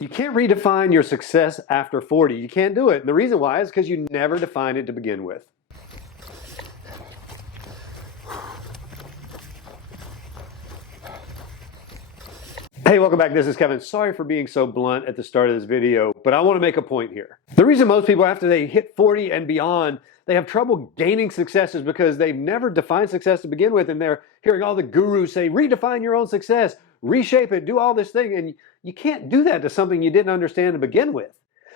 You can't redefine your success after 40. You can't do it. And the reason why is because you never defined it to begin with. Hey, welcome back. This is Kevin. Sorry for being so blunt at the start of this video, but I want to make a point here. The reason most people, after they hit 40 and beyond, they have trouble gaining success is because they've never defined success to begin with, and they're hearing all the gurus say, redefine your own success, reshape it, do all this thing, and you can't do that to something you didn't understand to begin with.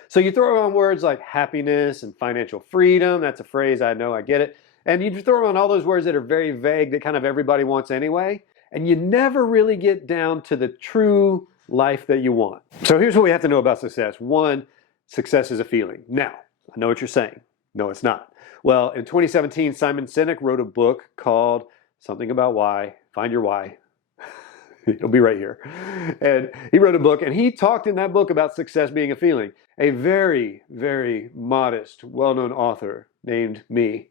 So you throw around words like happiness and financial freedom. That's a phrase, I know, I get it. And you throw around all those words that are very vague that kind of everybody wants anyway. And you never really get down to the true life that you want. So here's what we have to know about success. One, success is a feeling. Now, I know what you're saying. No, it's not. Well, in 2017, Simon Sinek wrote a book called Something About Why. Find Your Why. It'll be right here. And he wrote a book, and he talked in that book about success being a feeling. A very, very modest, well-known author named me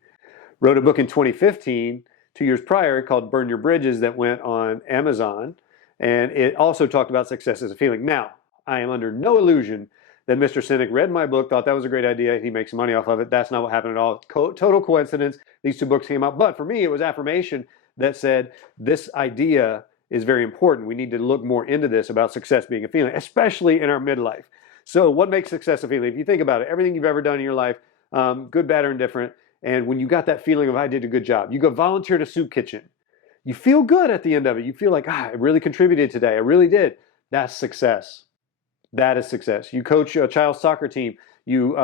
wrote a book in 2015, 2 years prior, called Burn Your Bridges, that went on Amazon. And it also talked about success as a feeling. Now, I am under no illusion that Mr. Sinek read my book, thought that was a great idea, he makes money off of it. That's not what happened at all. Total coincidence. These two books came out. But for me, it was affirmation that said, this idea is very important. We need to look more into this about success being a feeling, especially in our midlife. So what makes success a feeling? If you think about it, everything you've ever done in your life, good, bad, or indifferent, and when you got that feeling of I did a good job, you go volunteer to soup kitchen. You feel good at the end of it. You feel like, I really contributed today. I really did. That's success. That is success. You coach a child's soccer team. You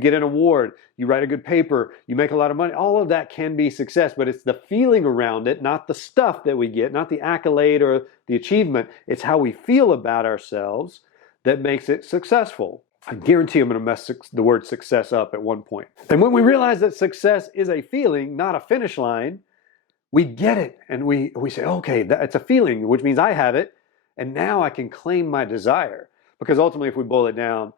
get an award. You write a good paper. You make a lot of money. All of that can be success, but it's the feeling around it, not the stuff that we get, not the accolade or the achievement. It's how we feel about ourselves that makes it successful. I guarantee I'm going to mess the word success up at one point. And when we realize that success is a feeling, not a finish line, we get it. And we say, okay, it's a feeling, which means I have it. And now I can claim my desire. Because ultimately, if we boil it down,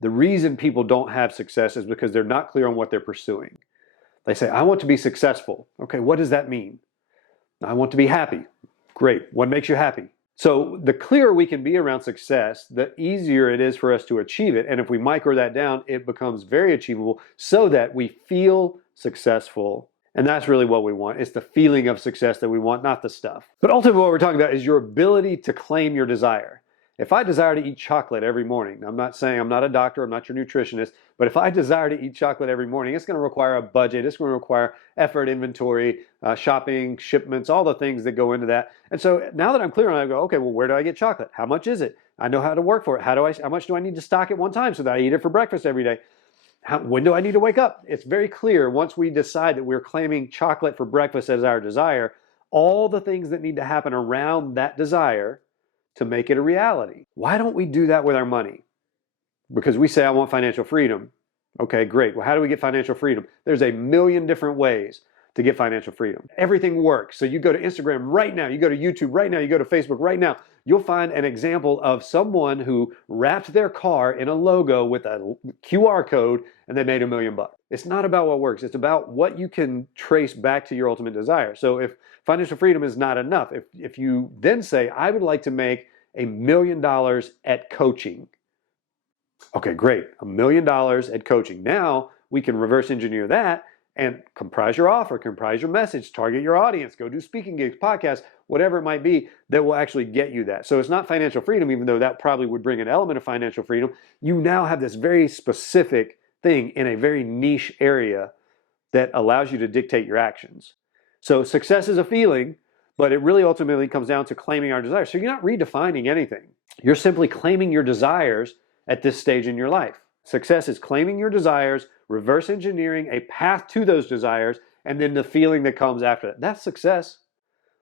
the reason people don't have success is because they're not clear on what they're pursuing. They say, I want to be successful. Okay, what does that mean? I want to be happy. Great. What makes you happy? So the clearer we can be around success, the easier it is for us to achieve it. And if we micro that down, it becomes very achievable so that we feel successful. And that's really what we want. It's the feeling of success that we want, not the stuff. But ultimately what we're talking about is your ability to claim your desire. If I desire to eat chocolate every morning, I'm not saying I'm not a doctor, I'm not your nutritionist, but if I desire to eat chocolate every morning, it's going to require a budget, it's going to require effort, inventory, shopping, shipments, all the things that go into that. And so now that I'm clear on it, I go, okay, well, where do I get chocolate? How much is it? I know how to work for it. How much do I need to stock at one time so that I eat it for breakfast every day? When do I need to wake up? It's very clear once we decide that we're claiming chocolate for breakfast as our desire, all the things that need to happen around that desire to make it a reality. Why don't we do that with our money? Because we say, I want financial freedom. Okay, great. Well, how do we get financial freedom? There's a million different ways to get financial freedom. Everything works. So you go to Instagram right now, you go to YouTube right now, you go to Facebook right now, you'll find an example of someone who wrapped their car in a logo with a QR code and they made $1 million. It's not about what works. It's about what you can trace back to your ultimate desire. So if financial freedom is not enough, if you then say, I would like to make $1 million at coaching. Okay, great. $1 million at coaching. Now we can reverse engineer that and comprise your offer, comprise your message, target your audience, go do speaking gigs, podcasts, whatever it might be that will actually get you that. So it's not financial freedom, even though that probably would bring an element of financial freedom. You now have this very specific thing in a very niche area that allows you to dictate your actions. So success is a feeling, but it really ultimately comes down to claiming our desires. So you're not redefining anything. You're simply claiming your desires at this stage in your life. Success is claiming your desires, reverse engineering a path to those desires, and then the feeling that comes after that. That's success.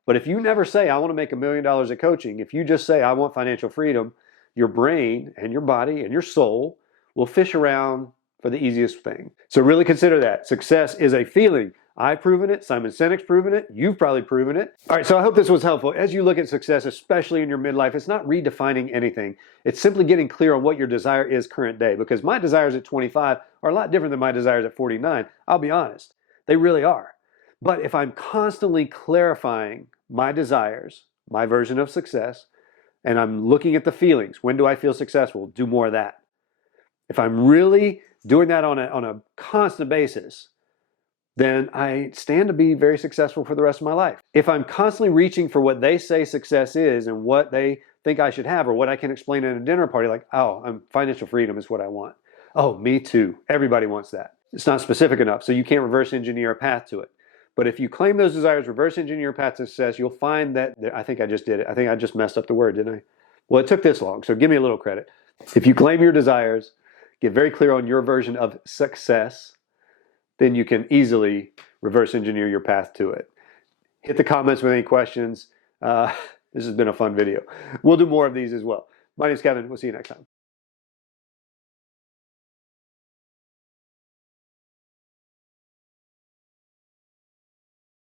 But if you never say, I want to make $1 million at coaching, if you just say, I want financial freedom, your brain and your body and your soul will fish around for the easiest thing. So really consider that. Success is a feeling. I've proven it. Simon Sinek's proven it. You've probably proven it. All right, so I hope this was helpful. As you look at success, especially in your midlife, it's not redefining anything. It's simply getting clear on what your desire is current day. Because my desires at 25 are a lot different than my desires at 49. I'll be honest. They really are. But if I'm constantly clarifying my desires, my version of success, and I'm looking at the feelings, when do I feel successful? Do more of that. If I'm really doing that on a constant basis, then I stand to be very successful for the rest of my life. If I'm constantly reaching for what they say success is and what they think I should have or what I can explain at a dinner party, like, oh, financial freedom is what I want. Oh, me too. Everybody wants that. It's not specific enough, so you can't reverse engineer a path to it. But if you claim those desires, reverse engineer a path to success, you'll find that, I think I just did it. I think I just messed up the word, didn't I? Well, it took this long, so give me a little credit. If you claim your desires, get very clear on your version of success, then you can easily reverse engineer your path to it. Hit the comments with any questions. This has been a fun video. We'll do more of these as well. My name is Kevin. We'll see you next time.